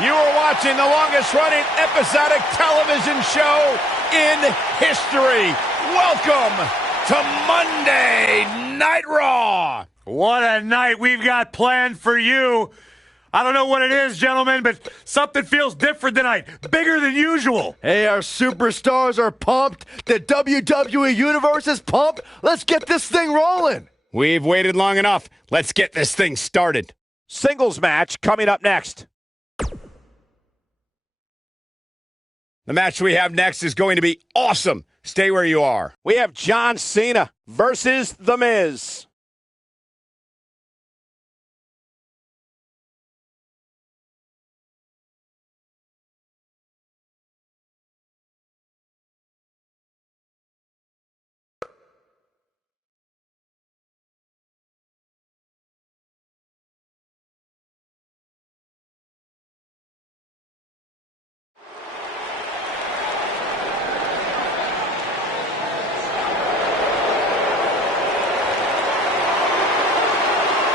You are watching the longest-running episodic television show in history. Welcome to Monday Night Raw. What a night we've got planned for you. I don't know what it is, gentlemen, but something feels different tonight. Bigger than usual. Hey, our superstars are pumped. The WWE Universe is pumped. Let's get this thing rolling. We've waited long enough. Let's get this thing started. Singles match coming up next. The match we have next is going to be awesome. Stay where you are. We have John Cena versus The Miz.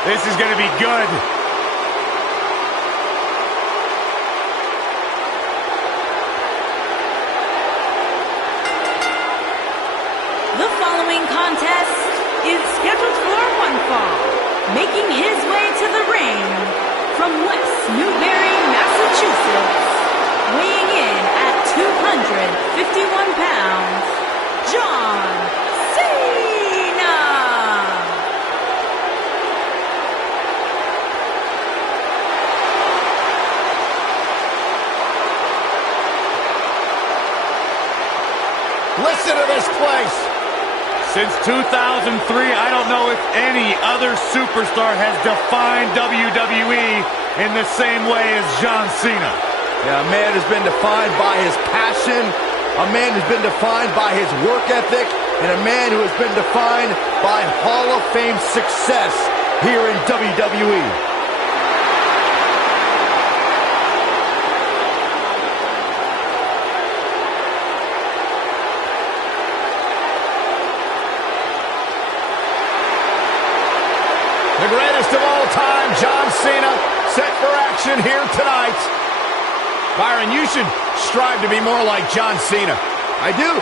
This is going to be good. The following contest is scheduled for one fall. Making his way to the ring from West Newbury, Massachusetts, weighing in at 251 pounds, John Cena. Listen to this place. Since 2003, I don't know if any other superstar has defined WWE in the same way as John Cena. Yeah, a man has been defined by his passion, a man who's been defined by his work ethic, and a man who has been defined by Hall of Fame success here in WWE. The greatest of all time, John Cena, set for action here tonight. Byron, you should strive to be more like John Cena. I do.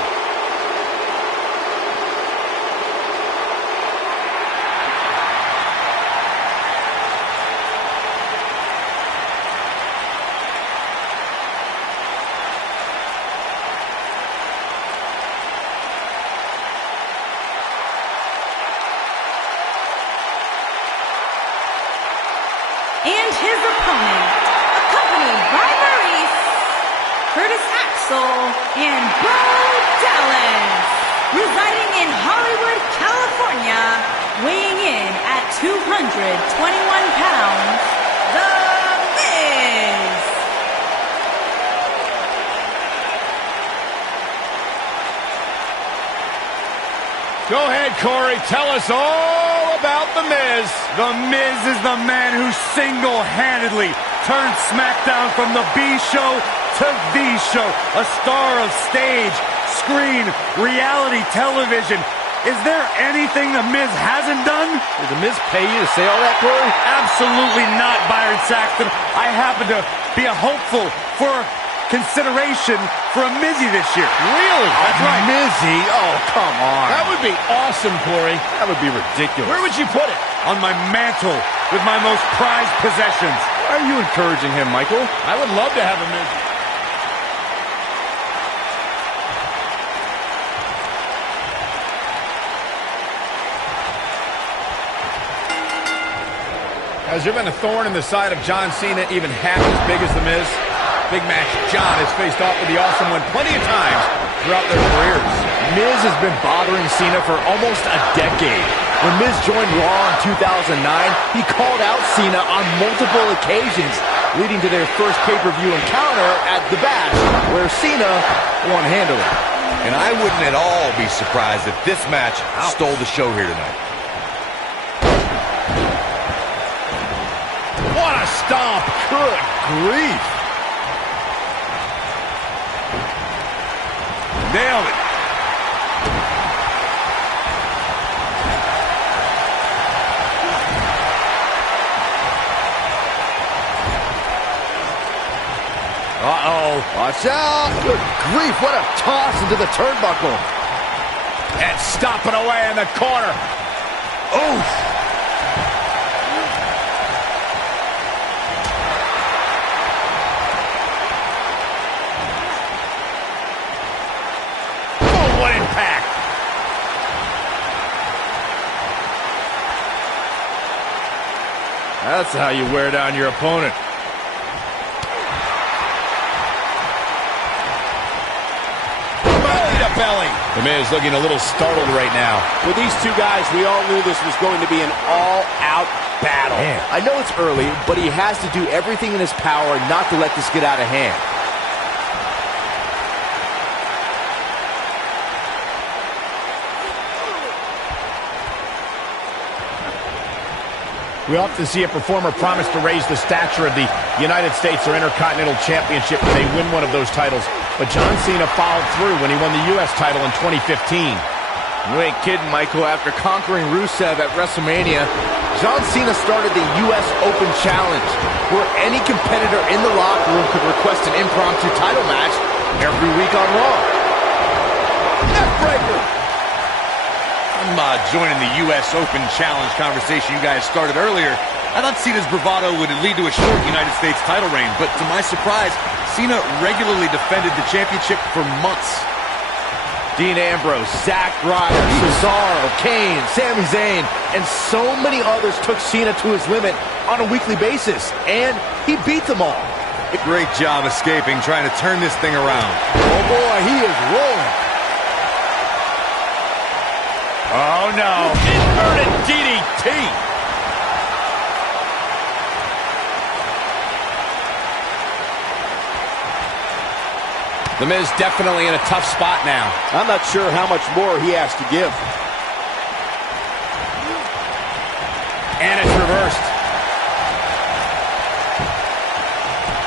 And his opponent, accompanied by Maurice, Curtis Axel, and Bo Dallas, residing in Hollywood, California, weighing in at 221 pounds, The Miz. Go ahead, Corey. Tell us all about The Miz. The Miz is the man who single-handedly turned SmackDown from the B show to the show. A star of stage, screen, reality television. Is there anything The Miz hasn't done? Did The Miz pay you to say all that, Corey? Absolutely not, Byron Saxton. I happen to be a hopeful for consideration for a Mizzy this year. Really? That's right. Mizzy? Oh, come on. That would be awesome, Corey. That would be ridiculous. Where would you put it? On my mantle with my most prized possessions. Why are you encouraging him, Michael? I would love to have a Miz. Has there been a thorn in the side of John Cena even half as big as The Miz? Big match. John has faced off with the Awesome One plenty of times throughout their careers. Miz has been bothering Cena for almost a decade. When Miz joined Raw in 2009, he called out Cena on multiple occasions, leading to their first pay-per-view encounter at The Bash, where Cena won handily. And I wouldn't at all be surprised if this match stole the show here tonight. What a stomp. Good grief. Nailed it. Watch out. Good grief, what a toss into the turnbuckle. And stomping away in the corner. Oh. Oh, what impact. That's how you wear down your opponent. Belly. The Miz looking a little startled right now. With these two guys, we all knew this was going to be an all-out battle. Man, I know it's early, but he has to do everything in his power not to let this get out of hand. We often see a performer promise to raise the stature of the United States or Intercontinental Championship when they win one of those titles. But John Cena followed through when he won the U.S. title in 2015. You ain't kidding, Michael. After conquering Rusev at WrestleMania, John Cena started the U.S. Open Challenge, where any competitor in the locker room could request an impromptu title match every week on Raw. Neckbreaker! I'm joining the U.S. Open Challenge conversation you guys started earlier. I thought Cena's bravado would lead to a short United States title reign, but to my surprise, Cena regularly defended the championship for months. Dean Ambrose, Zack Ryder, Cesaro, Kane, Sami Zayn, and so many others took Cena to his limit on a weekly basis, and he beat them all. Great job escaping, trying to turn this thing around. Oh boy, he is rolling. Oh no, inverted DDT. The Miz definitely in a tough spot now. I'm not sure how much more he has to give. And it's reversed.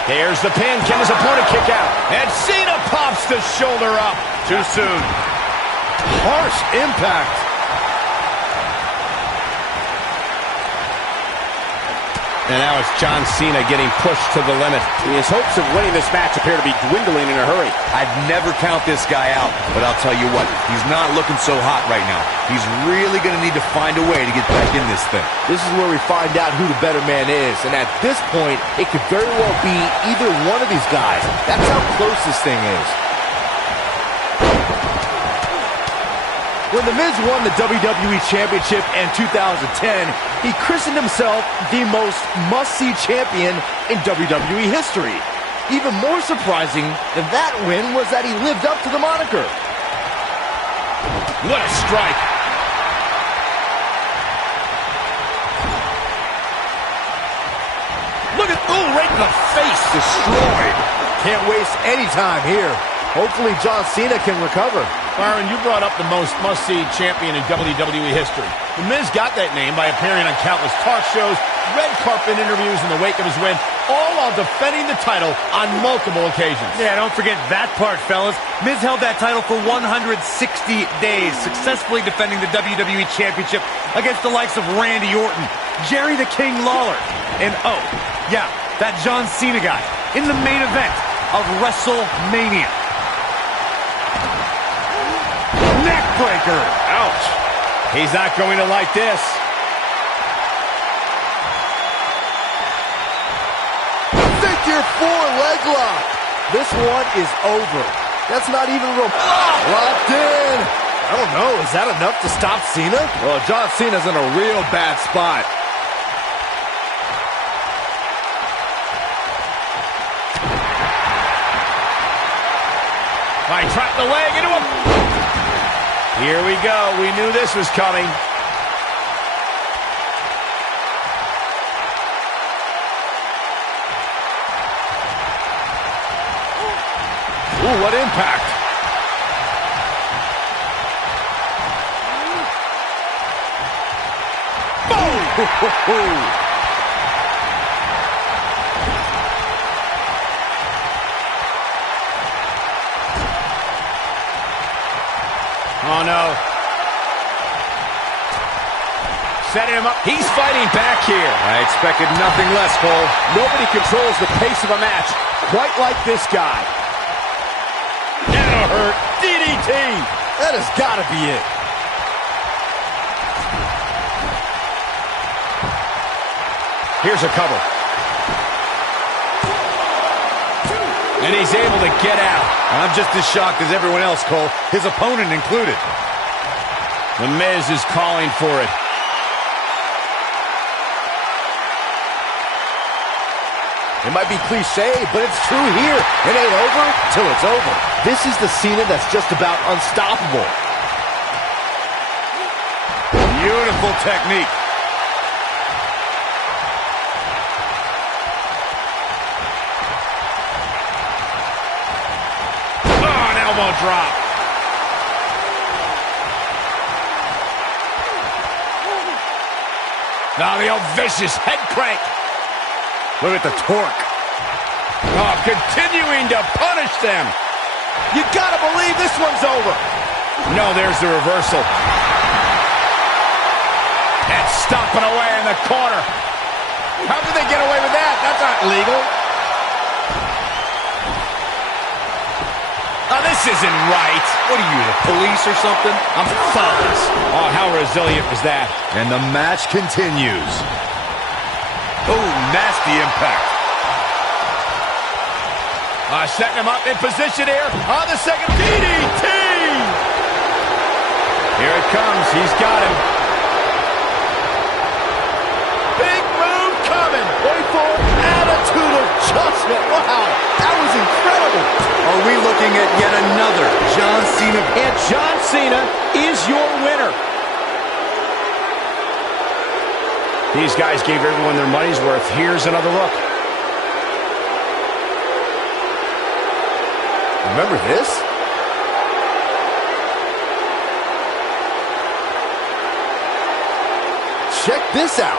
Here's the pin. Can his opponent kick out? And Cena pops the shoulder up. Too soon. Harsh impact. And now it's John Cena getting pushed to the limit. His hopes of winning this match appear to be dwindling in a hurry. I'd never count this guy out, but I'll tell you what, he's not looking so hot right now. He's really going to need to find a way to get back in this thing. This is where we find out who the better man is, and at this point, it could very well be either one of these guys. That's how close this thing is. When The Miz won the WWE Championship in 2010, he christened himself the most must-see champion in WWE history. Even more surprising than that win was that he lived up to the moniker. What a strike. Look at, oh, right in the face. Destroyed. Can't waste any time here. Hopefully John Cena can recover. Byron, you brought up the most must-see champion in WWE history. The Miz got that name by appearing on countless talk shows, red carpet interviews in the wake of his win, all while defending the title on multiple occasions. Yeah, don't forget that part, fellas. Miz held that title for 160 days, successfully defending the WWE Championship against the likes of Randy Orton, Jerry the King Lawler, and oh, yeah, that John Cena guy in the main event of WrestleMania. Neckbreaker. Ouch. He's not going to like this. Figure four leg lock. This one is over. That's not even real. Locked in. I don't know. Is that enough to stop Cena? Well, John Cena's in a real bad spot. I trapped the leg into him. Here we go. We knew this was coming. Ooh, what impact. Boom! Oh, no. Setting him up. He's fighting back here. I expected nothing less, Cole. Nobody controls the pace of a match quite like this guy. gonna hurt. DDT. That has got to be it. Here's a cover. And he's able to get out. I'm just as shocked as everyone else, Cole, his opponent included. The Miz is calling for it. It might be cliche, but it's true here. It ain't over till it's over. This is the Cena that's just about unstoppable. Beautiful technique. Oh, an elbow drop. Now the old vicious head crank. Look at the torque. Oh, continuing to punish them. You gotta believe this one's over. No, there's the reversal. And stomping away in the corner. How did they get away with that? That's not legal. Oh, this isn't right. What are you, the police or something? I'm thoughtless. Oh, how resilient was that? And the match continues. Oh, nasty impact. Setting him up in position here on the second DDT. Here it comes. He's got him. Big move coming. Wait for attitude adjustment. Wow, that was incredible. Are we looking at yet another John Cena? And John Cena is your winner. These guys gave everyone their money's worth. Here's another look. Remember this? Check this out.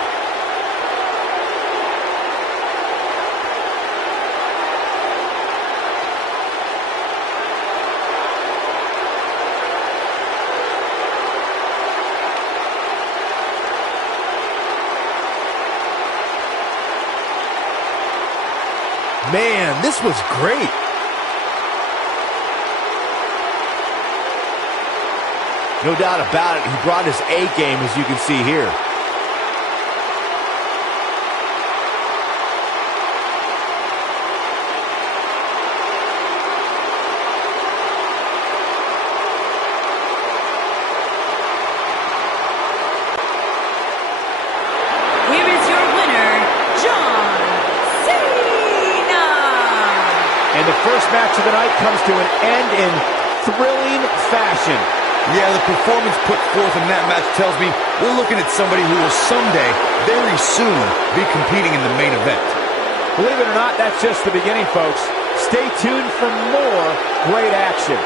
Man, this was great. No doubt about it, he brought his A game, as you can see here. Here is your winner, John Cena. And the first match of the night comes to an end in thrilling fashion. Yeah, the performance put forth in that match tells me we're looking at somebody who will someday, very soon, be competing in the main event. Believe it or not, that's just the beginning, folks. Stay tuned for more great action.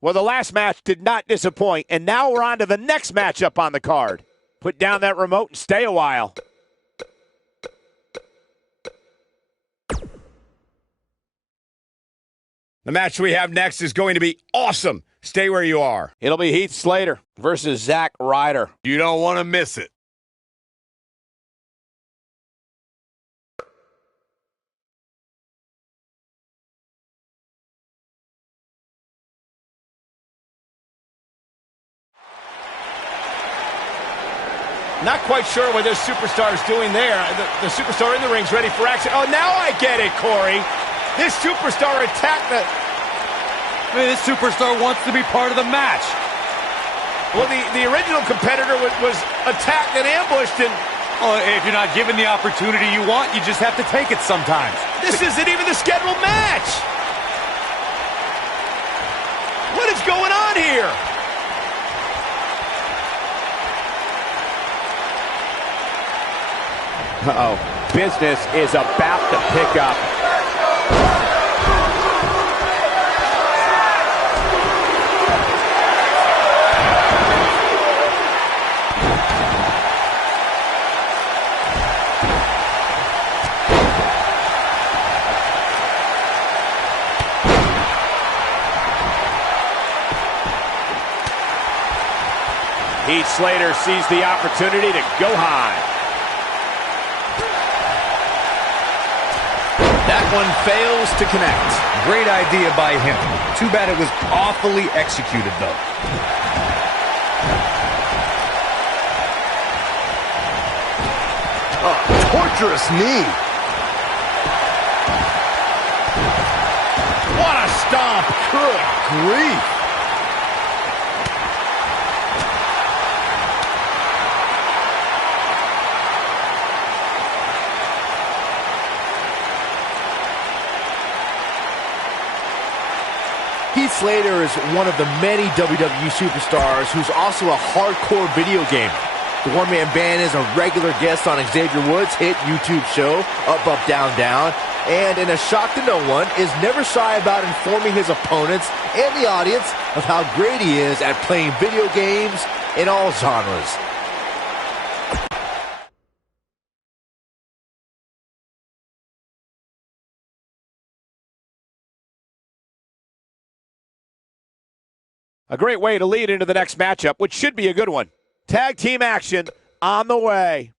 Well, the last match did not disappoint, and now we're on to the next matchup on the card. Put down that remote and stay a while. The match we have next is going to be awesome. Stay where you are. It'll be Heath Slater versus Zack Ryder. You don't want to miss it. Not quite sure what this superstar is doing there. The superstar in the ring's ready for action. Oh, now I get it, Corey. This superstar attacked the... I mean, this superstar wants to be part of the match. Well, the original competitor was attacked and ambushed, and... Well, if you're not given the opportunity you want, you just have to take it sometimes. This isn't even the scheduled match. What is going on here? Uh-oh. Business is about to pick up. Heath Slater sees the opportunity to go high. That one fails to connect. Great idea by him. Too bad it was awfully executed, though. Torturous knee. What a stomp. Good grief. Heath Slater is one of the many WWE superstars who's also a hardcore video gamer. The one-man band is a regular guest on Xavier Woods' hit YouTube show, Up, Up, Down, Down, and in a shock to no one, is never shy about informing his opponents and the audience of how great he is at playing video games in all genres. A great way to lead into the next matchup, which should be a good one. Tag team action on the way.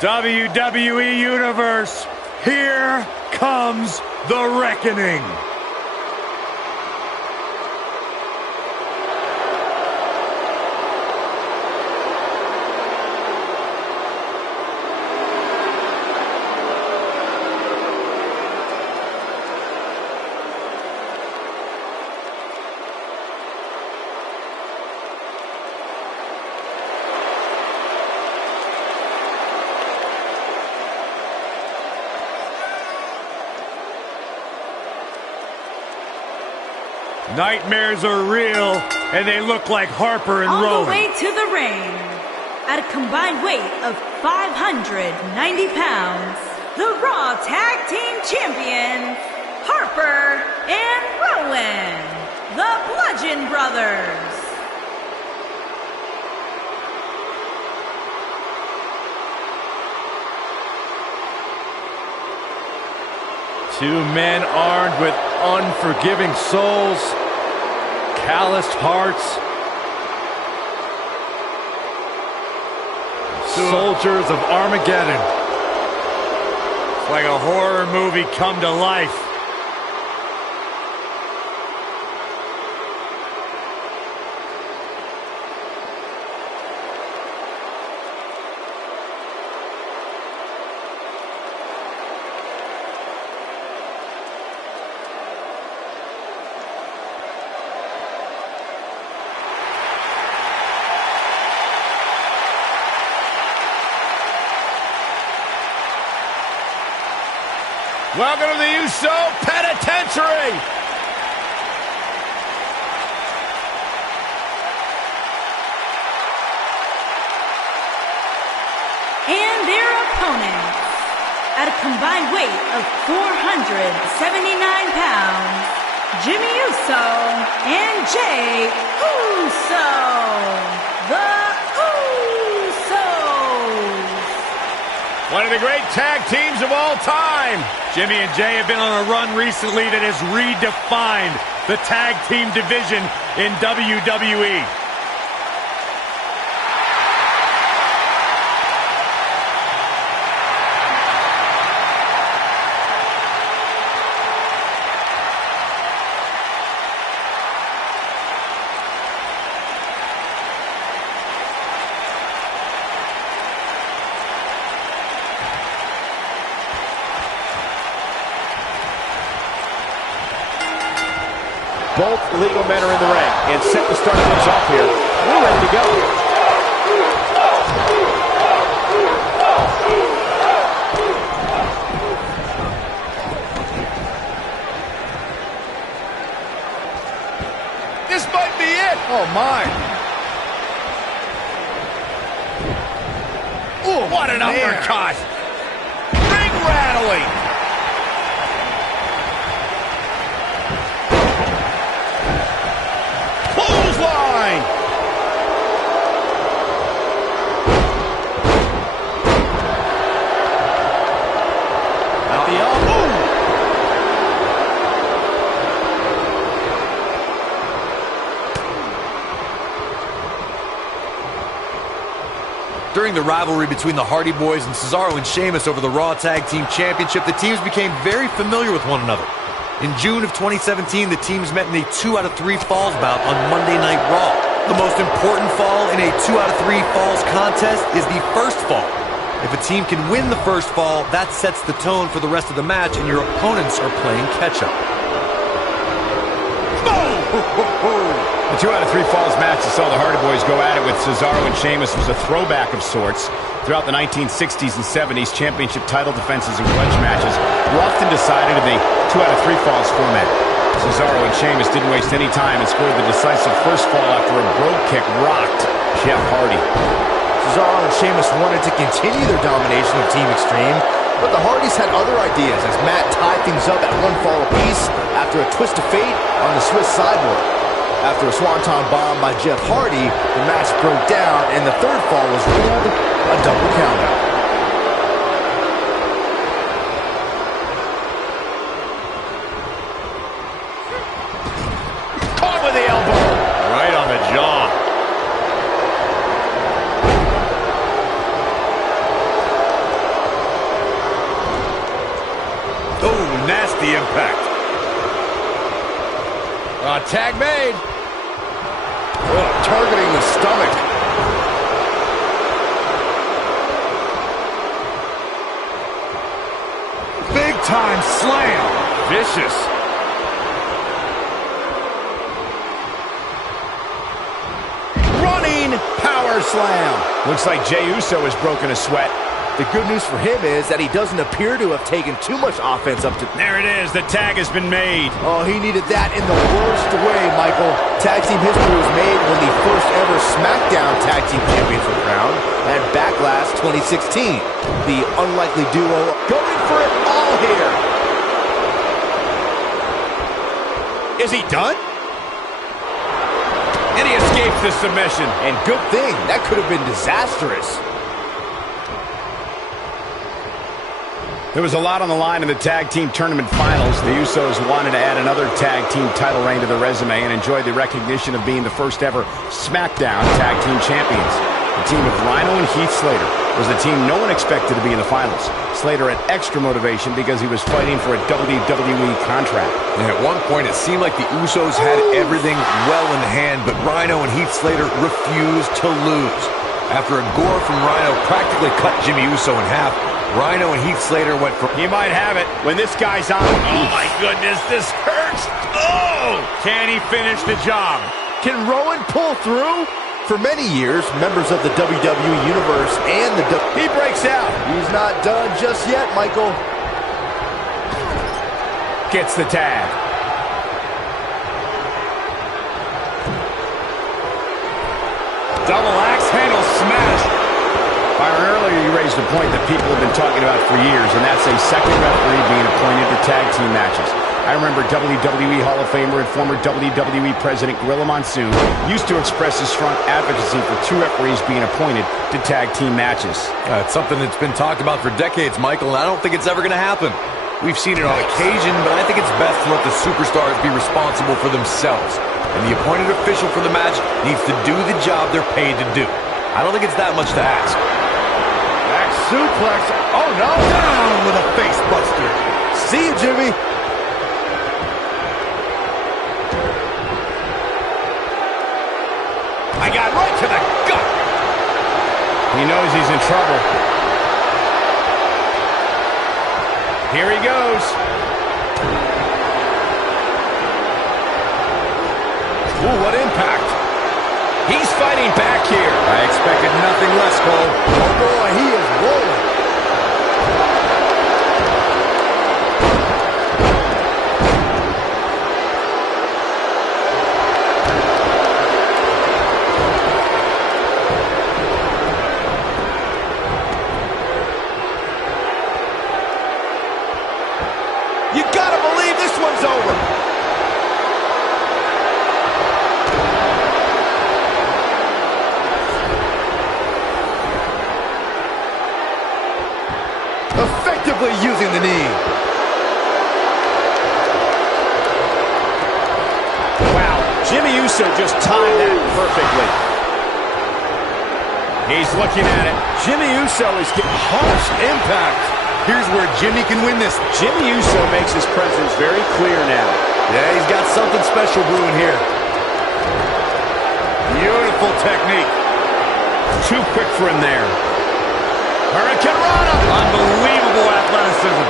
WWE Universe, here comes the reckoning. Nightmares are real, and they look like Harper and Rowan. All the way to the ring, at a combined weight of 590 pounds, the Raw Tag Team Champions, Harper and Rowan, the Bludgeon Brothers. Two men armed with unforgiving souls, calloused hearts, soldiers of Armageddon. It's like a horror movie come to life. Welcome to the USO Penitentiary. And their opponents, at a combined weight of 479 pounds, Jimmy Uso and Jey Uso, the Usos. One of the great tag teams of all time. Jimmy and Jey have been on a run recently that has redefined the tag team division in WWE. Both legal men are in the ring and set to start things off here. We're ready to go. Oh, what an uppercut. Ring rattling. Clothesline. At the elbow. During the rivalry between the Hardy Boys and Cesaro and Sheamus over the Raw Tag Team Championship, the teams became very familiar with one another. In June of 2017, the teams met in a 2 out of 3 falls bout on Monday Night Raw. The most important fall in a 2 out of 3 falls contest is the first fall. If a team can win the first fall, that sets the tone for the rest of the match, and your opponents are playing catch-up. The 2 out of 3 falls match that saw the Hardy Boys go at it with Cesaro and Sheamus was a throwback of sorts. Throughout the 1960s and 70s, championship title defenses and grudge matches were often decided in the 2 out of 3 falls format. Cesaro and Sheamus didn't waste any time and scored the decisive first fall after a brogue kick rocked Jeff Hardy. Cesaro and Sheamus wanted to continue their domination of Team Extreme, but the Hardys had other ideas as Matt tied things up at 1 fall apiece after a twist of fate on the Swiss sideboard. After a swanton bomb by Jeff Hardy, the match broke down and the third fall was ruled a double countout. Caught with the elbow. Right on the jaw. Oh, nasty impact. Tag made. Oh, targeting the stomach. Big time slam. Vicious. Running power slam. Looks like Jey Uso has broken a sweat. The good news for him is that he doesn't appear to have taken too much offense up to... There it is. The tag has been made. Oh, he needed that in the worst way, Michael. Tag team history was made when the first ever SmackDown Tag Team Champions were crowned at Backlash 2016. The unlikely duo going for it all here. Is he done? And he escapes the submission. And good thing. That could have been disastrous. There was a lot on the line in the tag team tournament finals. The Usos wanted to add another tag team title reign to the resume and enjoy the recognition of being the first ever SmackDown Tag Team Champions. The team of Rhino and Heath Slater was the team no one expected to be in the finals. Slater had extra motivation because he was fighting for a WWE contract. And at one point, it seemed like the Usos had everything well in hand, but Rhino and Heath Slater refused to lose. After a gore from Rhino practically cut Jimmy Uso in half, Rhino and Heath Slater went for... He might have it when this guy's on. Oh, my goodness, this hurts. Oh! Can he finish the job? Can Rowan pull through? For many years, members of the WWE Universe and the... He breaks out. He's not done just yet, Michael. Gets the tag. Double axe handle smash. Byron, earlier you raised a point that people have been talking about for years, and that's a second referee being appointed to tag team matches. I remember WWE Hall of Famer and former WWE President Gorilla Monsoon used to express his strong advocacy for 2 referees being appointed to tag team matches. It's something that's been talked about for decades, Michael, and I don't think it's ever going to happen. We've seen it on occasion, but I think it's best to let the superstars be responsible for themselves. And the appointed official for the match needs to do the job they're paid to do. I don't think it's that much to ask. Back suplex. Oh, no. Down with a face buster. See you, Jimmy. I got right to the gut. He knows he's in trouble. Here he goes. Ooh, what impact. He's fighting back here. I expected nothing less, Cole. Oh, boy, he is rolling. effectively using the knee. Wow, Jimmy Uso just timed that perfectly. He's looking at it. Jimmy Uso is getting harsh impact. Here's where Jimmy can win this. Jimmy Uso makes his presence very clear now. Yeah, he's got something special brewing here. Beautiful technique. Too quick for him there. Hurricane Rana. Unbelievable athleticism.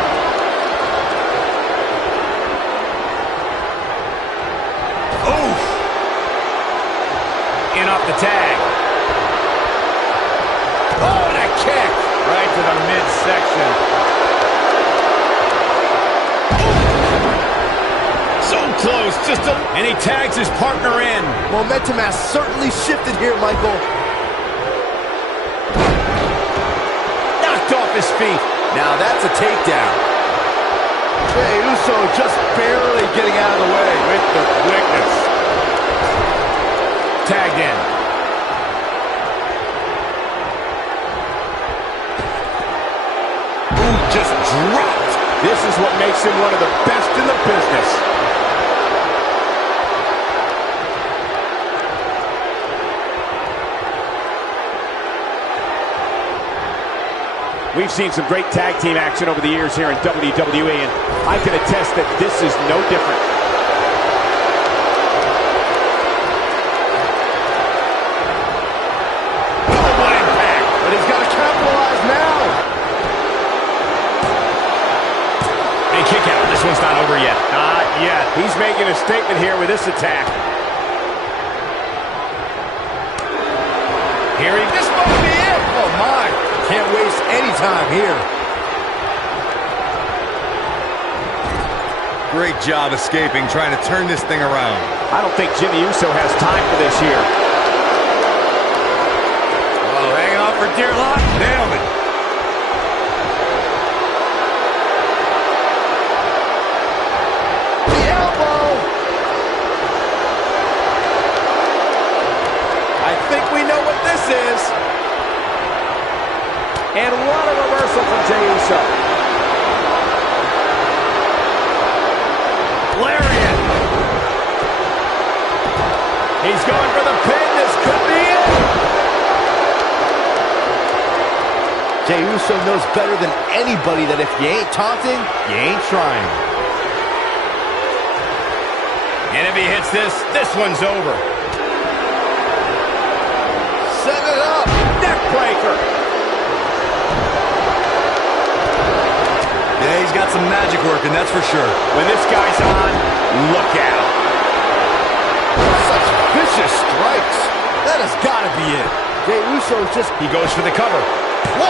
Oof. In off the tag. Oh, and a kick. Right to the midsection. So close, and he tags his partner in. Momentum has certainly shifted here, Michael. Knocked off his feet. Now that's a takedown. Jey Uso just barely getting out of the way with the quickness. Tagged in. Ooh, just dropped. This is what makes him one of the best in the business. We've seen some great tag team action over the years here in WWE, and I can attest that this is no different. Oh, what impact. But he's got to capitalize now. Big kick out. This one's not over yet. Not yet. He's making a statement here with this attack. Here he This must be it. Oh, my. Can't waste any time here. Great job escaping, trying to turn this thing around. I don't think Jimmy Uso has time for this here. Oh, hanging on for dear life. Nailed it. The elbow. I think we know what this is. And what a reversal from Jey Uso. Lariat. He's going for the pin. This could be it. Jey Uso knows better than anybody that if you ain't taunting, you ain't trying. And if he hits this, this one's over. Set it up. Neck breaker. Yeah, he's got some magic working, that's for sure. When this guy's on, look out. Such vicious strikes. That has got to be it. Jey Uso's just... He goes for the cover. 1,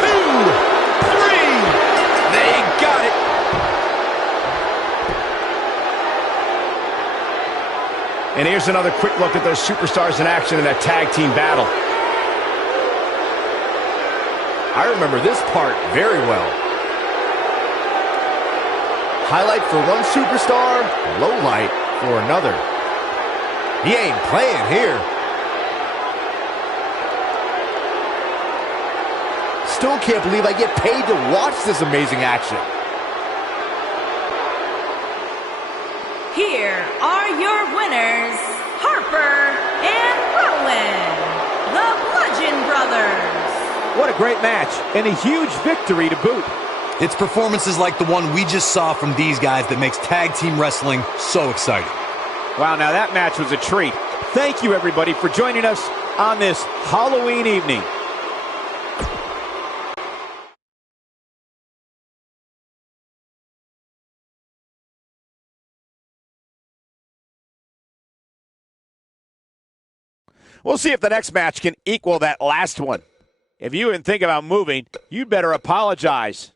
2, 3. They got it. And here's another quick look at those superstars in action in that tag team battle. I remember this part very well. Highlight for one superstar, low light for another. He ain't playing here. Still can't believe I get paid to watch this amazing action. Here are your winners, Harper and Rowan, the Bludgeon Brothers. What a great match, and a huge victory to boot. It's performances like the one we just saw from these guys that makes tag team wrestling so exciting. Wow, now that match was a treat. Thank you, everybody, for joining us on this Halloween evening. We'll see if the next match can equal that last one. If you didn't think about moving, you'd better apologize.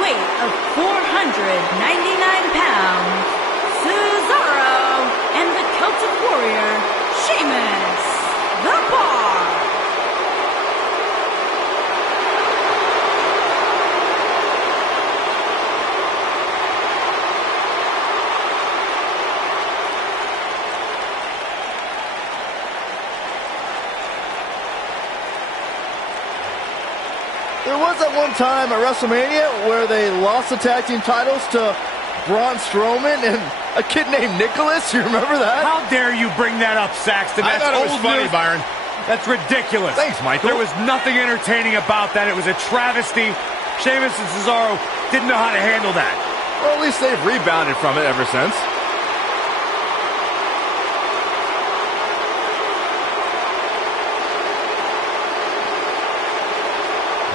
weight of 499 pounds, Cesaro and the Celtic Warrior, Sheamus, the Bar. There was that one time at WrestleMania where they lost the tag team titles to Braun Strowman and a kid named Nicholas. You remember that? How dare you bring that up, Saxton? I thought it was funny, news. Byron. That's ridiculous. Thanks, Michael. There was nothing entertaining about that. It was a travesty. Sheamus and Cesaro didn't know how to handle that. Well, at least they've rebounded from it ever since.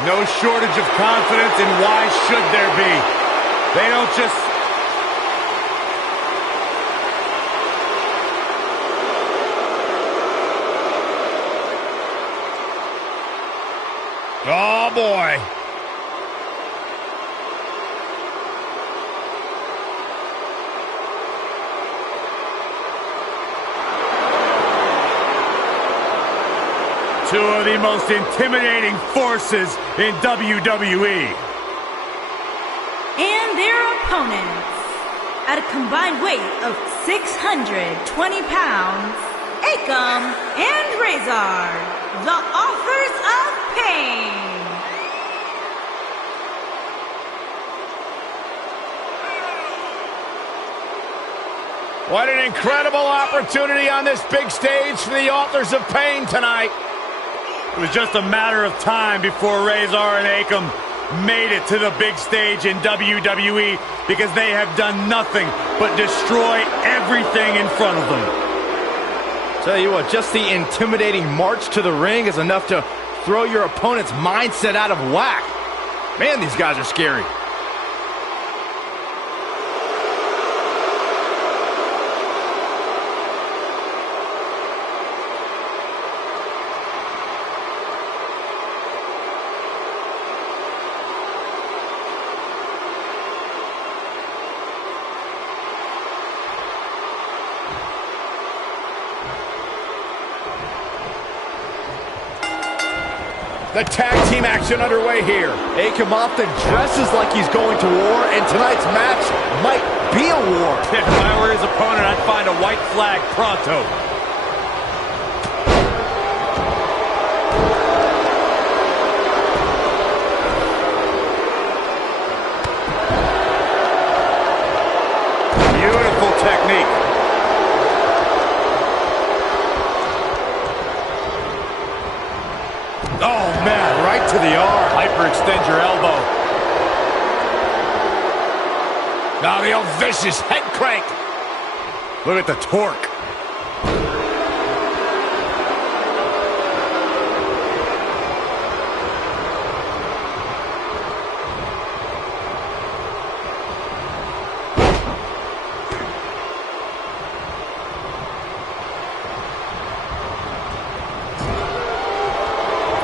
No shortage of confidence, and why should there be? They don't just... Oh, boy. Two of the most intimidating forces in WWE. And their opponents, at a combined weight of 620 pounds, Akam and Razor, the authors of pain. What an incredible opportunity on this big stage for the authors of pain tonight. It was just a matter of time before Razor and Akam made it to the big stage in WWE, because they have done nothing but destroy everything in front of them. Tell you what, just the intimidating march to the ring is enough to throw your opponent's mindset out of whack. Man, these guys are scary. The tag team action underway here. Akam often dresses like he's going to war, and tonight's match might be a war. If I were his opponent, I'd find a white flag pronto. Beautiful technique. Oh, man, right to the arm. Hyperextend your elbow. Now the old vicious head crank. Look at the torque.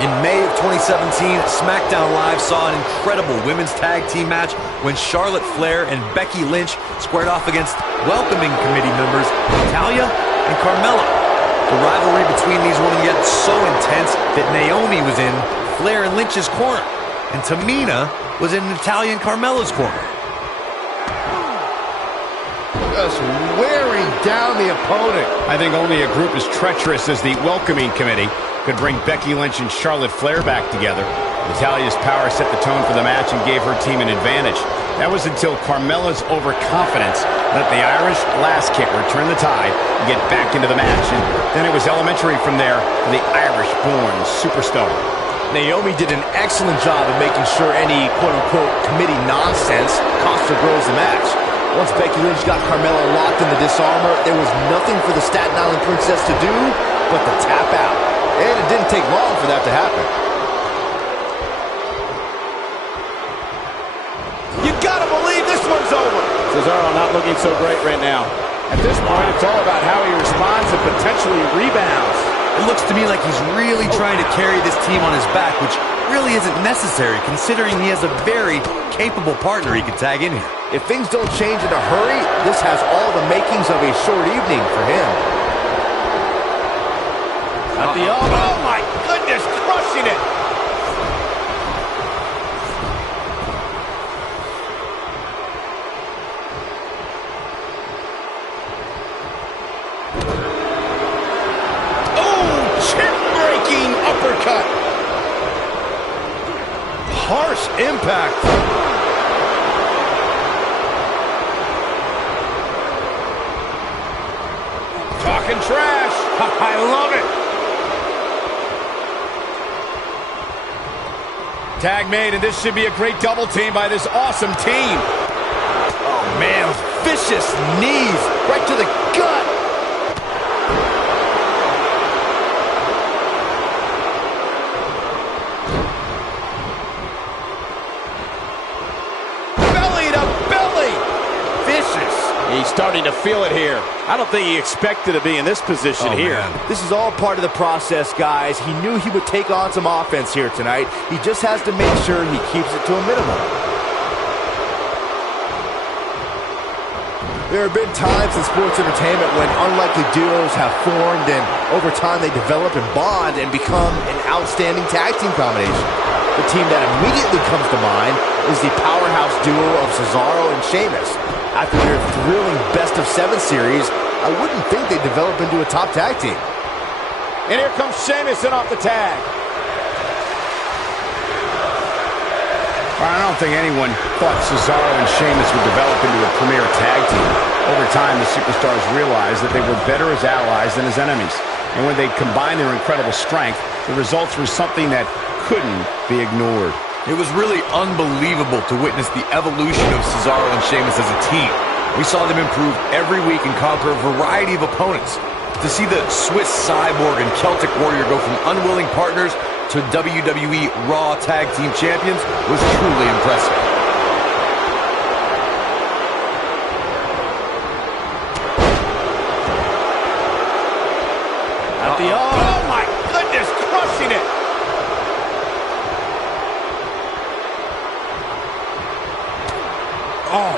In May of 2017, SmackDown Live saw an incredible women's tag team match when Charlotte Flair and Becky Lynch squared off against welcoming committee members Natalya and Carmella. The rivalry between these women got so intense that Naomi was in Flair and Lynch's corner, and Tamina was in Natalya and Carmella's corner. Just wearing down the opponent. I think only a group as treacherous as the welcoming committee could bring Becky Lynch and Charlotte Flair back together. Natalia's power set the tone for the match and gave her team an advantage. That was until Carmella's overconfidence let the Irish glass kick return the tide and get back into the match. And then it was elementary from there for the Irish-born superstar. Naomi did an excellent job of making sure any quote-unquote committee nonsense cost her girls the match. Once Becky Lynch got Carmella locked in the disarmor, there was nothing for the Staten Island Princess to do but to tap out. And it didn't take long for that to happen. You gotta believe this one's over. Cesaro not looking so great right now. At this point, it's all about how he responds and potentially rebounds. It looks to me like he's really trying to carry this team on his back, which really isn't necessary considering he has a very capable partner he can tag in here. If things don't change in a hurry, this has all the makings of a short evening for him. At the elbow. Oh my goodness, crushing it. Chin-breaking uppercut. Harsh impact. Talking trash. I love it. Tag made, and this should be a great double team by this awesome team. Oh man, vicious knees right to the gut. He's starting to feel it here. I don't think he expected to be in this position here. Man. This is all part of the process, guys. He knew he would take on some offense here tonight. He just has to make sure he keeps it to a minimum. There have been times in sports entertainment when unlikely duos have formed, and over time they develop and bond and become an outstanding tag team combination. The team that immediately comes to mind is the powerhouse duo of Cesaro and Sheamus. After their thrilling best-of-7 series, I wouldn't think they'd develop into a top tag team. And here comes Sheamus in off the tag. I don't think anyone thought Cesaro and Sheamus would develop into a premier tag team. Over time, the superstars realized that they were better as allies than as enemies. And when they combined their incredible strength, the results were something that couldn't be ignored. It was really unbelievable to witness the evolution of Cesaro and Sheamus as a team. We saw them improve every week and conquer a variety of opponents. To see the Swiss Cyborg and Celtic Warrior go from unwilling partners to WWE Raw Tag Team Champions was truly impressive. Oh my goodness, crushing it. Oh,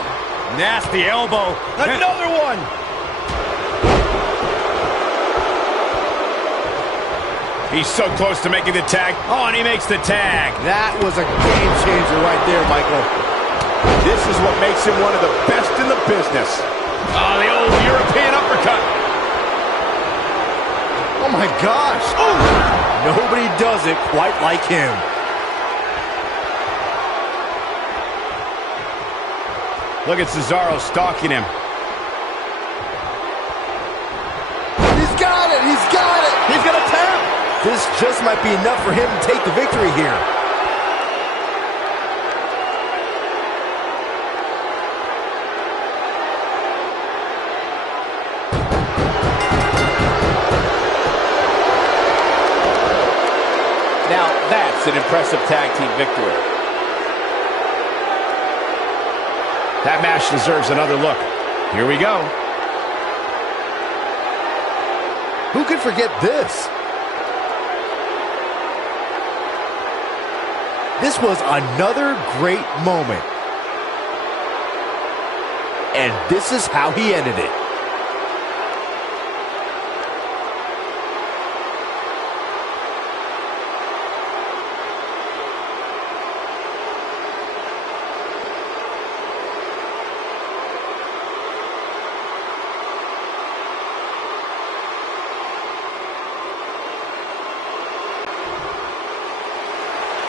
nasty elbow. Another one. He's so close to making the tag. Oh, and he makes the tag. That was a game changer right there, Michael. This is what makes him one of the best in the business. Oh, the old European uppercut. Oh my gosh. Oh. Nobody does it quite like him. Look at Cesaro stalking him. He's got it! He's got it! He's gonna tap! This just might be enough for him to take the victory here. Now that's an impressive tag team victory. That match deserves another look. Here we go. Who could forget this? This was another great moment. And this is how he ended it.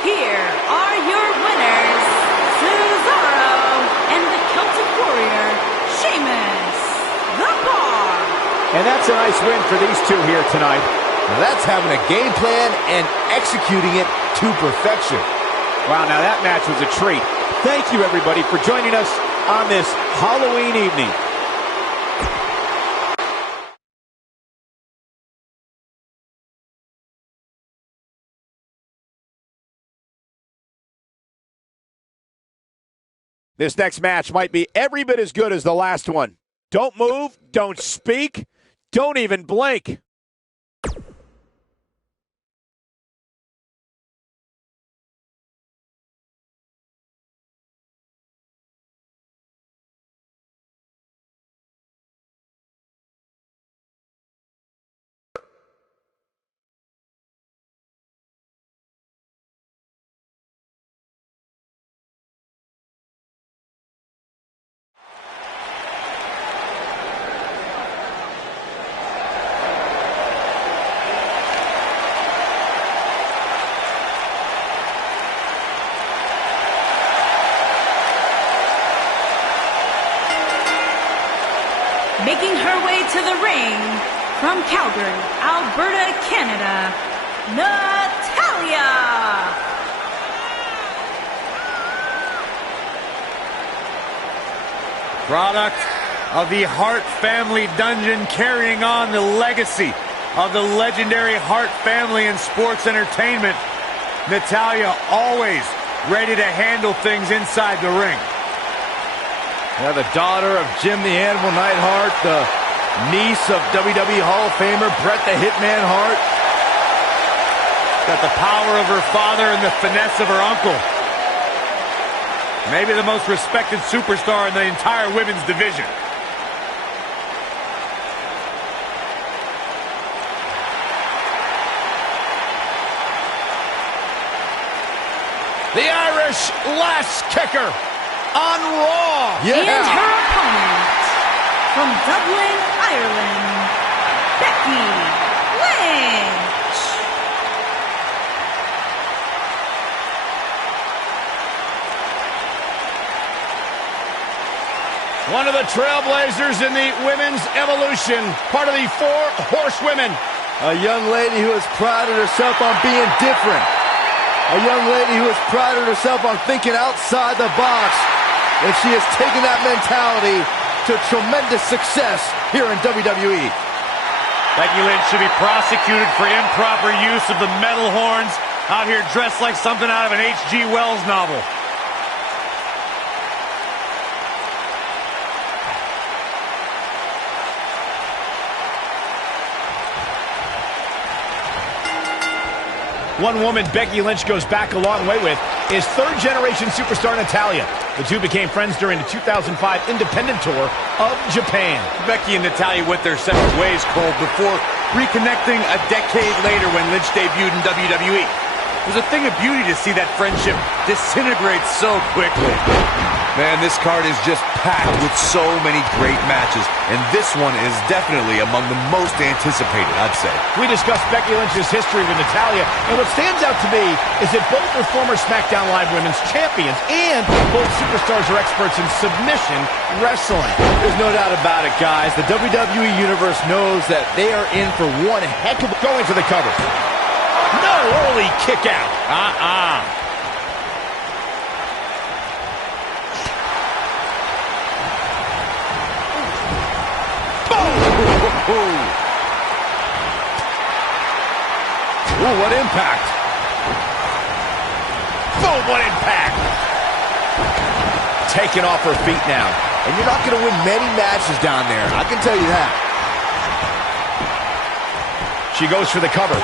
Here are your winners, Cesaro and the Celtic Warrior, Sheamus, the Bar. And that's a nice win for these two here tonight. Now that's having a game plan and executing it to perfection. Wow, now that match was a treat. Thank you, everybody, for joining us on this Halloween evening. This next match might be every bit as good as the last one. Don't move, don't speak, don't even blink. Making her way to the ring from Calgary, Alberta, Canada, Natalya. Product of the Hart family dungeon, carrying on the legacy of the legendary Hart family in sports entertainment. Natalya always ready to handle things inside the ring. Yeah, the daughter of Jim the Animal Neidhart, the niece of WWE Hall of Famer Bret the Hitman Hart. Got the power of her father and the finesse of her uncle. Maybe the most respected superstar in the entire women's division. The Irish last kicker on Raw. And her opponent from Dublin, Ireland, Becky Lynch. One of the trailblazers in the women's evolution, part of the 4 horsewomen. A young lady who has prided herself on being different. A young lady who has prided herself on thinking outside the box. And she has taken that mentality to tremendous success here in WWE. Becky Lynch should be prosecuted for improper use of the metal horns, out here dressed like something out of an H.G. Wells novel. One woman Becky Lynch goes back a long way with is third-generation superstar Natalya. The two became friends during the 2005 independent tour of Japan. Becky and Natalya went their separate ways, Cole, before reconnecting a decade later when Lynch debuted in WWE. It was a thing of beauty to see that friendship disintegrate so quickly. Man, this card is just packed with so many great matches, and this one is definitely among the most anticipated, I'd say. We discussed Becky Lynch's history with Natalya, and what stands out to me is that both are former SmackDown Live Women's champions, and both superstars are experts in submission wrestling. There's no doubt about it, guys. The WWE Universe knows that they are in for one heck of a... Going for the cover. No, early kick out. Ooh, what impact. Boom, what impact. Taken off her feet now. And you're not going to win many matches down there, I can tell you that. She goes for the cover.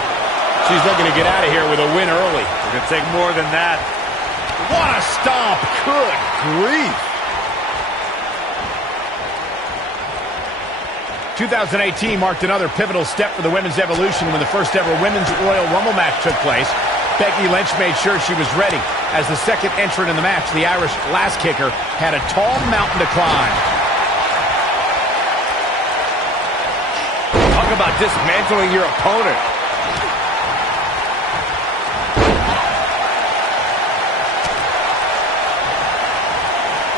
She's looking to get out of here with a win early. It's going to take more than that. What a stomp. Good grief. 2018 marked another pivotal step for the women's evolution when the first ever Women's Royal Rumble match took place. Becky Lynch made sure she was ready. As the second entrant in the match, the Irish last kicker had a tall mountain to climb. Talk about dismantling your opponent.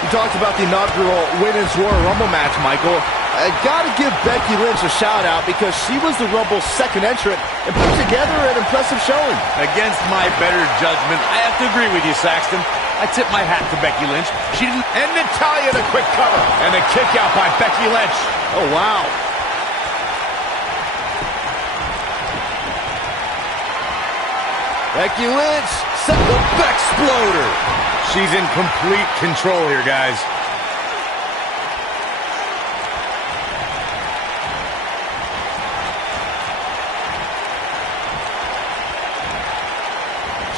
You talked about the inaugural Women's Royal Rumble match, Michael. I gotta give Becky Lynch a shout-out because she was the Rumble's second entrant and put together an impressive showing. Against my better judgment, I have to agree with you, Saxton. I tip my hat to Becky Lynch. She didn't... And Natalya, the quick cover. And the kick out by Becky Lynch. Oh, wow. Becky Lynch set the Bexploder. She's in complete control here, guys.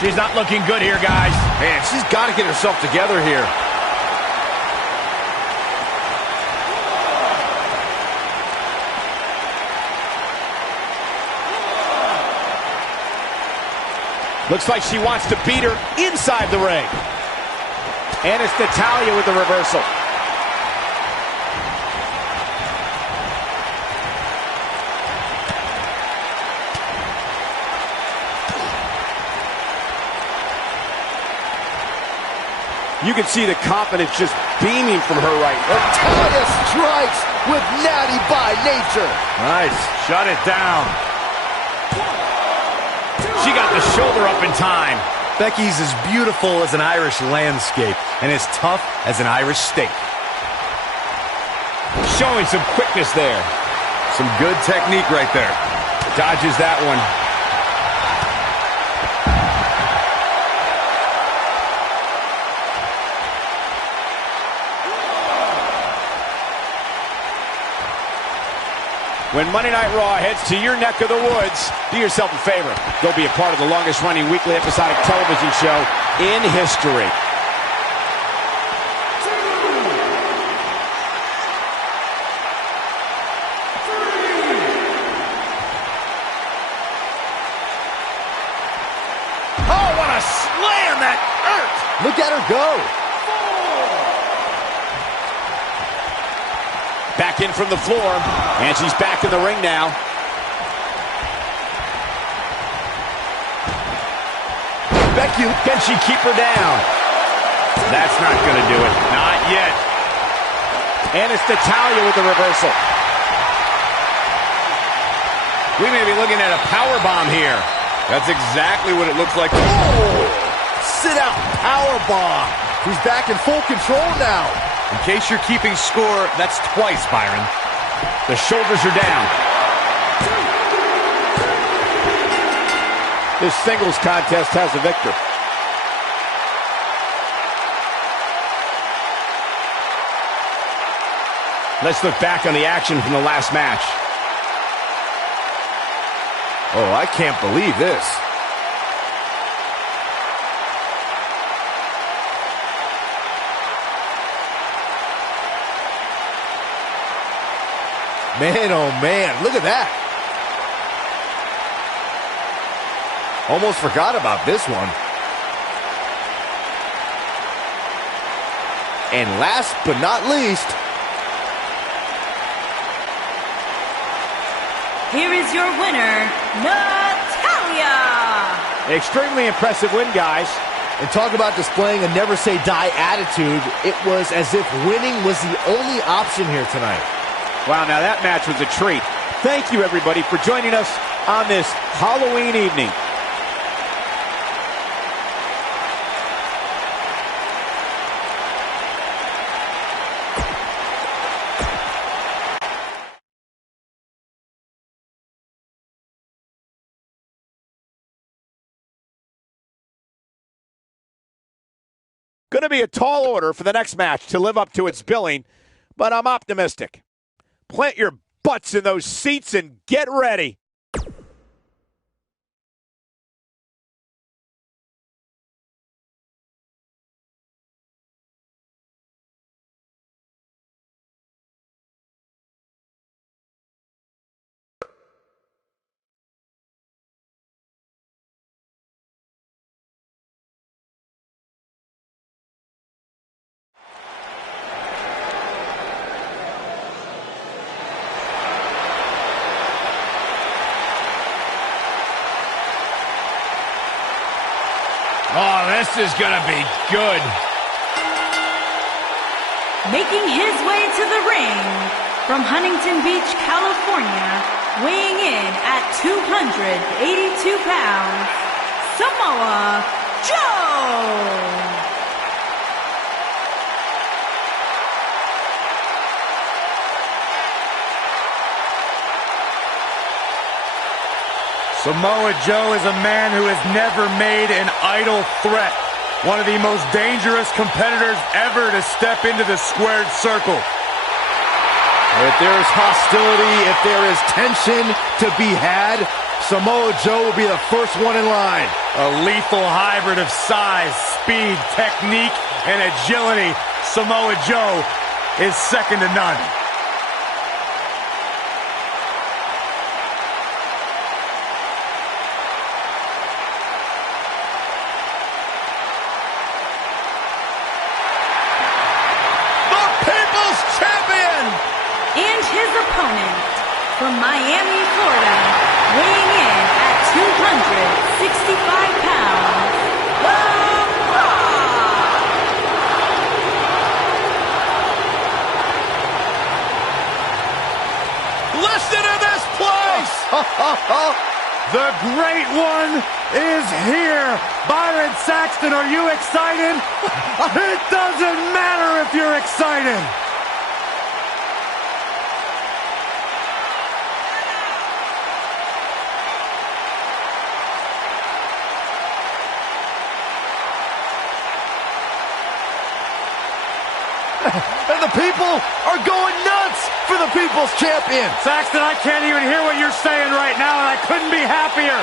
She's not looking good here, guys. Man, she's got to get herself together here. Looks like she wants to beat her inside the ring. And it's Natalya with the reversal. You can see the confidence just beaming from her right now. Natalya strikes with natty by nature. Nice. Shut it down. She got the shoulder up in time. Becky's as beautiful as an Irish landscape and as tough as an Irish steak. Showing some quickness there. Some good technique right there. Dodges that one. When Monday Night Raw heads to your neck of the woods, do yourself a favor. Go be a part of the longest-running weekly episodic television show in history. Oh, what a slam that hurt! Look at her go. Back in from the floor, and she's back in the ring now. Becky, can she keep her down? That's not going to do it. Not yet. And it's Natalya with the reversal. We may be looking at a power bomb here. That's exactly what it looks like. Oh, sit out power bomb. He's back in full control now. In case you're keeping score, that's twice, Byron. The shoulders are down. This singles contest has a victor. Let's look back on the action from the last match. Oh, I can't believe this. Man, oh man, look at that. Almost forgot about this one. And last but not least, Here is your winner, Natalya! Extremely impressive win, guys. and talk about displaying a never-say-die attitude. It was as if winning was the only option here tonight. Wow, now that match was a treat. Thank you, everybody, for joining us on this Halloween evening. Going to be a tall order for the next match to live up to its billing, but I'm optimistic. Plant your butts in those seats and get ready. Oh, this is going to be good. Making his way to the ring from Huntington Beach, California, weighing in at 282 pounds, Samoa Joe! Samoa Joe is a man who has never made an idle threat. One of the most dangerous competitors ever to step into the squared circle. If there is hostility, if there is tension to be had, Samoa Joe will be the first one in line. A lethal hybrid of size, speed, technique, and agility. Samoa Joe is second to none. And his opponent from Miami, Florida, weighing in at 265 pounds, The Rock! The Great One is here! Byron Saxton, are you excited? It doesn't matter if you're excited! And the people are going nuts for the People's Champion. Saxton, I can't even hear what you're saying right now, and I couldn't be happier.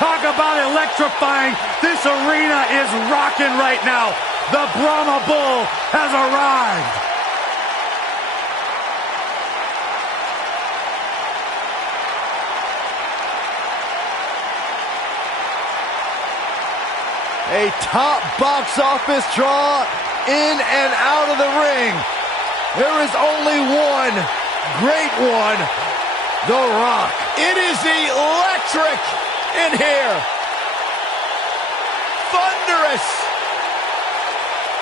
Talk about electrifying. This arena is rocking right now. The Brahma Bull has arrived. A top box office draw in and out of the ring. There is only one great one, The Rock. It is electric in here. Thunderous.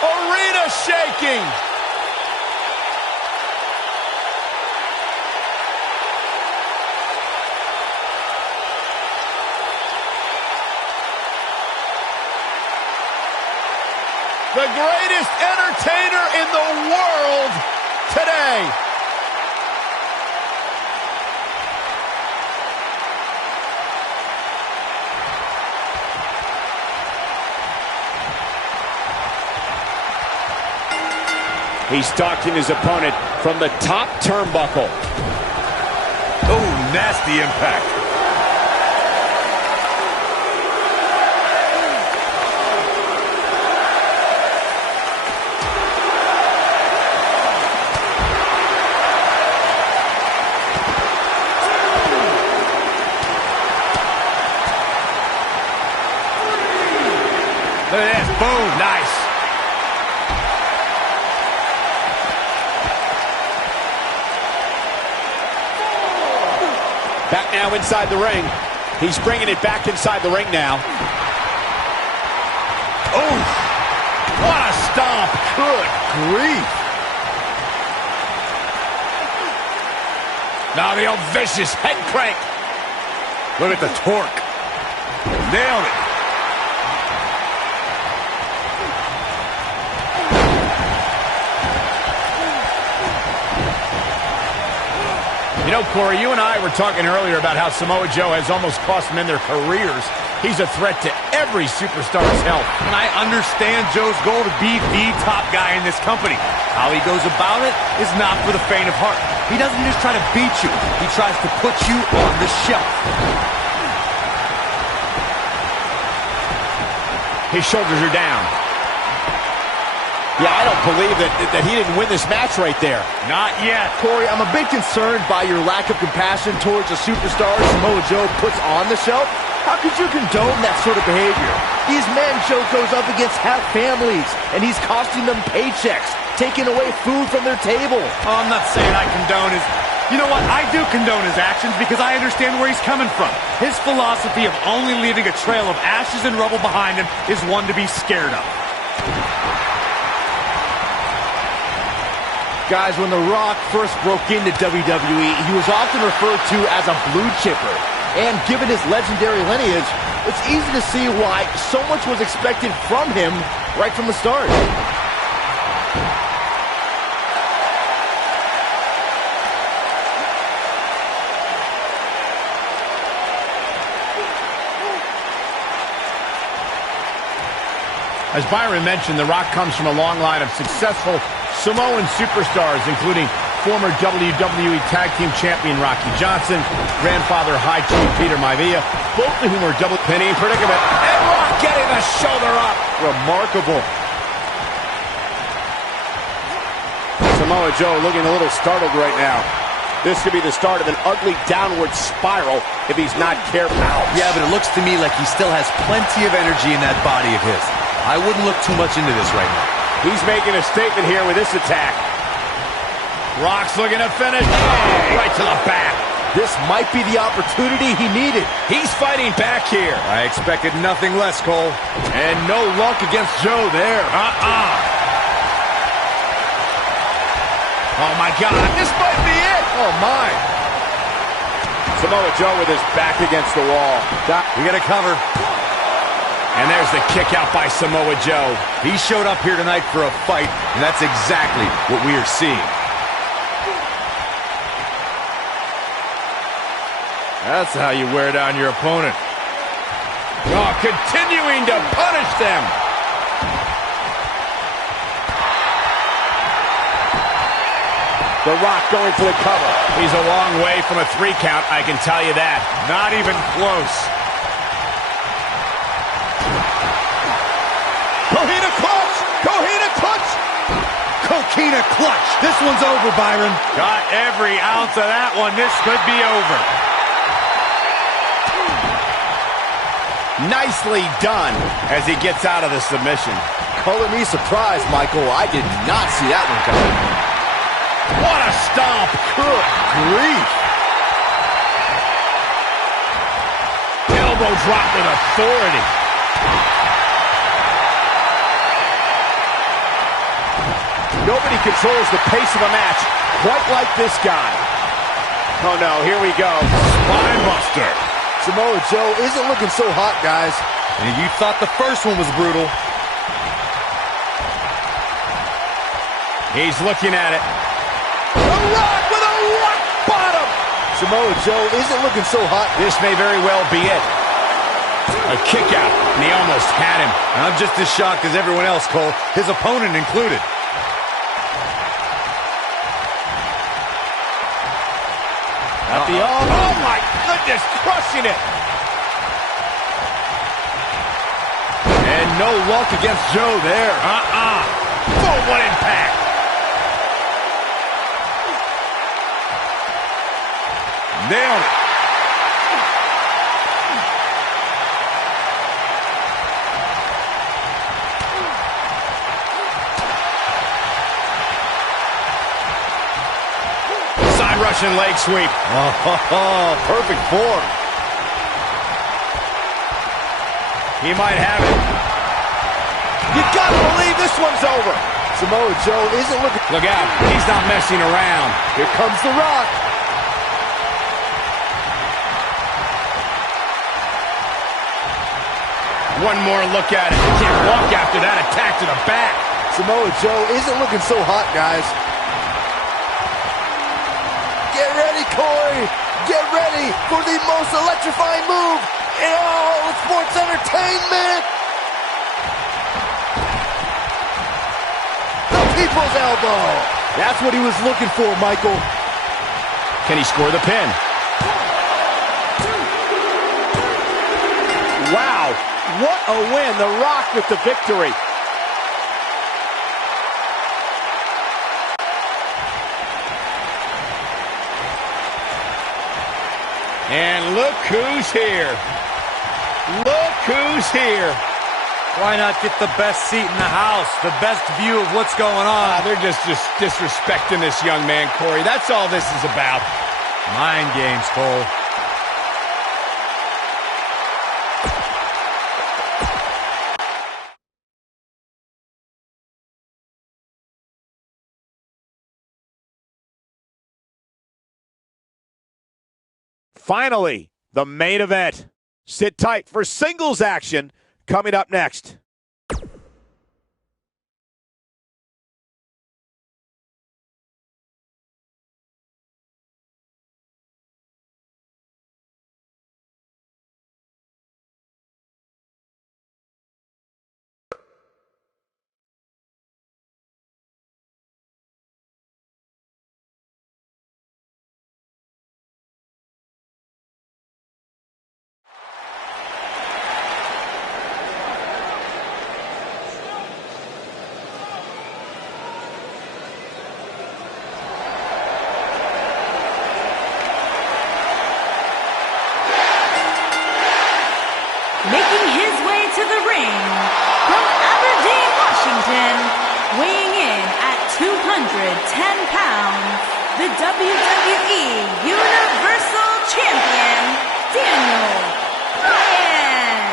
Arena shaking. The greatest entertainer in the world today. He's stalking his opponent from the top turnbuckle. Oh, nasty impact. Look at this. Boom. Nice. Back now inside the ring. He's bringing it back inside the ring now. Oh, what a stomp. Good grief. Now the old vicious head crank. Look at the torque. Nailed it. You know, Corey, you and I were talking earlier about how Samoa Joe has almost cost men their careers. He's a threat to every superstar's health. And I understand Joe's goal to be the top guy in this company. How he goes about it is not for the faint of heart. He doesn't just try to beat you. He tries to put you on the shelf. His shoulders are down. Yeah, I don't believe that he didn't win this match right there. Not yet. Corey, I'm a bit concerned by your lack of compassion towards a superstar Samoa Joe puts on the shelf. How could you condone that sort of behavior? These men Joe goes up against have families, and he's costing them paychecks, taking away food from their table. Oh, I'm not saying I condone his... You know what? I do condone his actions because I understand where he's coming from. His philosophy of only leaving a trail of ashes and rubble behind him is one to be scared of. Guys, when The Rock first broke into WWE, he was often referred to as a blue chipper. And given his legendary lineage, it's easy to see why so much was expected from him right from the start. As Byron mentioned, The Rock comes from a long line of successful Samoan superstars, including former WWE Tag Team Champion Rocky Johnson, grandfather High Chief Peter Maivia, both of whom are double pinning predicament, and Rock getting the shoulder up. Remarkable. Samoa Joe looking a little startled right now. This could be the start of an ugly downward spiral if he's not careful. Yeah, but it looks to me like he still has plenty of energy in that body of his. I wouldn't look too much into this right now. He's making a statement here with this attack. Rock's looking to finish. Oh, right to the back. This might be the opportunity he needed. He's fighting back here. I expected nothing less, Cole. And no luck against Joe there. Oh, my God. This might be it. Oh, my. Samoa Joe with his back against the wall. We got to cover. And there's the kick out by Samoa Joe. He showed up here tonight for a fight, and that's exactly what we are seeing. That's how you wear down your opponent. Oh, continuing to punish them. The Rock going for the cover. He's a long way from a 3 count, I can tell you that. Not even close. Coquina clutch! Coquina clutch! Coquina clutch. This one's over, Byron. Got every ounce of that one. This could be over. Nicely done as he gets out of the submission. Color me surprised, Michael. I did not see that one coming. What a stomp! Good grief. Elbow drop with authority. Nobody controls the pace of a match quite like this guy. Oh no, here we go. Spine buster. Samoa Joe isn't looking so hot, guys. And you thought the first one was brutal. He's looking at it. The Rock with a rock bottom. Samoa Joe isn't looking so hot. This may very well be it. A kick out, and he almost had him. I'm just as shocked as everyone else, Cole, his opponent included. At the oh my goodness, crushing it. And no luck against Joe there. Boom, what impact. Nailed it. Side Russian leg sweep. Oh, perfect form. He might have it. You gotta believe this one's over. Samoa Joe isn't looking... Look out, he's not messing around. Here comes The Rock. One more look at it. He can't walk after that attack to the back. Samoa Joe isn't looking so hot, guys. Get ready, Corey. Get ready for the most electrifying move in all of sports entertainment. The People's Elbow. That's what he was looking for, Michael. Can he score the pin? Wow, what a win. The Rock with the victory. And look who's here. Look who's here. Why not get the best seat in the house, the best view of what's going on? They're just disrespecting this young man, Corey. That's all this is about. Mind games, Cole. Finally, the main event. Sit tight for singles action coming up next. Making his way to the ring from Aberdeen, Washington, weighing in at 210 pounds, the WWE Universal Champion, Daniel Bryan.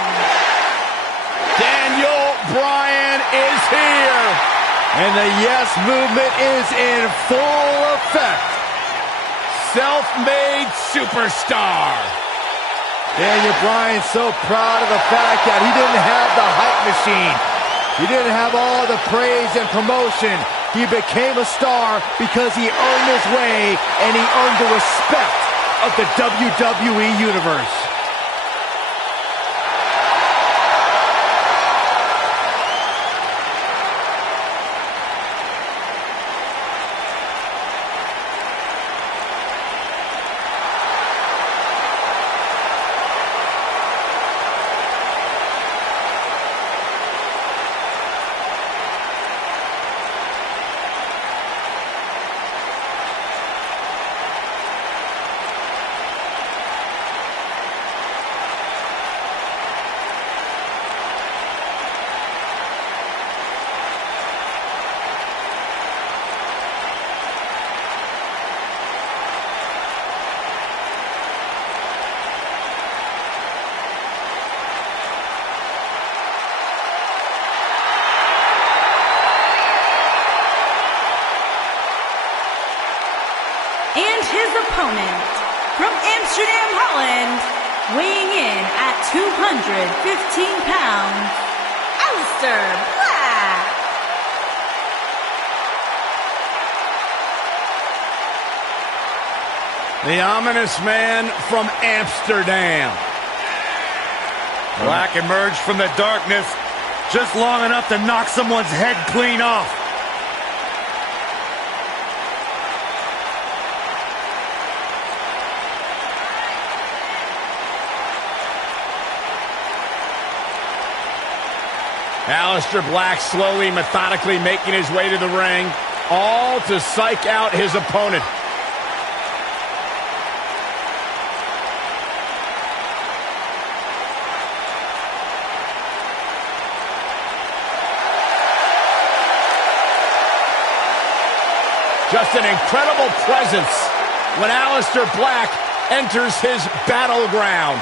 Daniel Bryan is here. And the yes movement is in full effect. self-made superstar. Daniel Bryan's so proud of the fact that he didn't have the hype machine. He didn't have all the praise and promotion. He became a star because he earned his way and he earned the respect of the WWE Universe. And his opponent, from Amsterdam, Holland, weighing in at 215 pounds, Aleister Black. The ominous man from Amsterdam. Black emerged from the darkness just long enough to knock someone's head clean off. Aleister Black slowly, methodically making his way to the ring, all to psych out his opponent. Just an incredible presence when Aleister Black enters his battleground.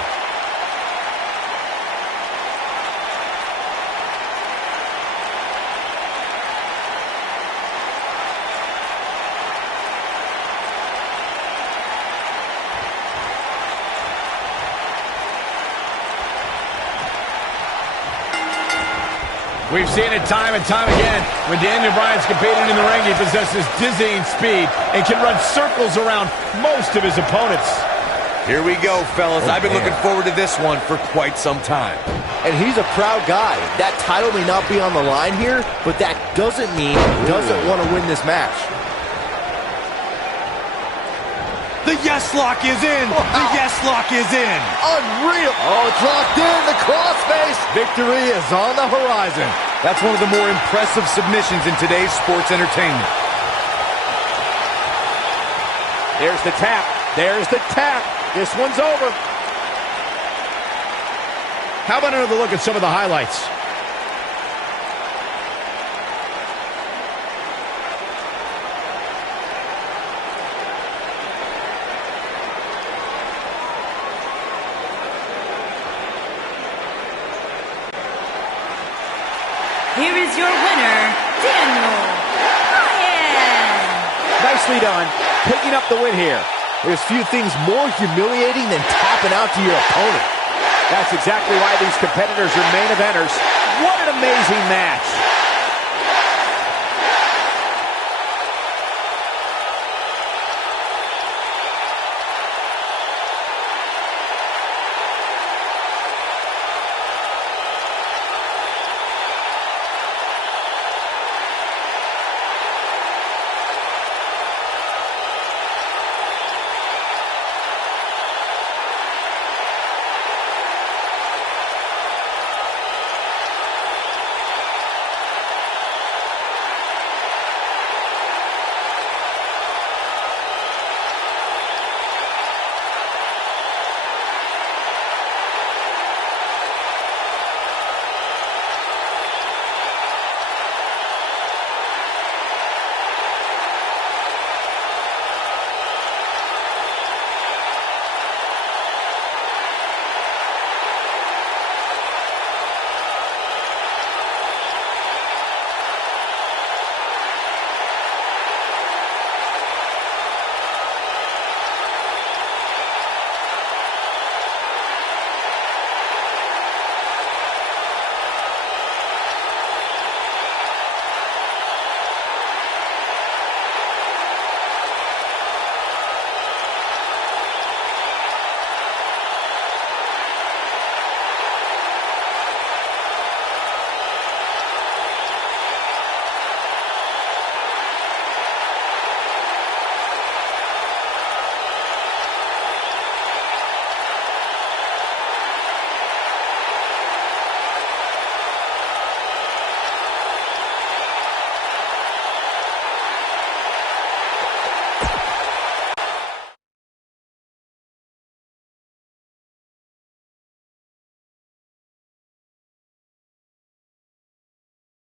We've seen it time and time again. When Daniel Bryan's competing in the ring, he possesses dizzying speed and can run circles around most of his opponents. Here we go, fellas. I've been looking forward to this one for quite some time. And he's a proud guy. That title may not be on the line here, but that doesn't mean he doesn't want to win this match. The yes lock is in! Wow. The yes lock is in! Unreal! Oh, it's locked in! The crossface! Victory is on the horizon. That's one of the more impressive submissions in today's sports entertainment. There's the tap. There's the tap. This one's over. How about another look at some of the highlights? Here is your winner, Daniel Bryan. Nicely done. Picking up the win here. There's few things more humiliating than tapping out to your opponent. That's exactly why these competitors are main eventers. What an amazing match.